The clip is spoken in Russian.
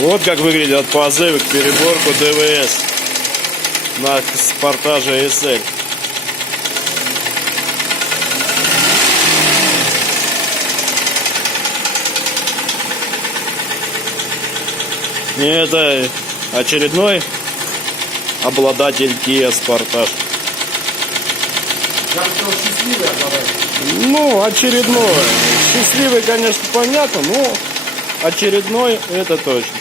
Вот как выглядят позывы к переборку ДВС на Спартаже SL. И это очередной обладатель Kia Sportage. Счастливый обладатель. Ну, очередной. Счастливый, конечно, понятно, но очередной это точно.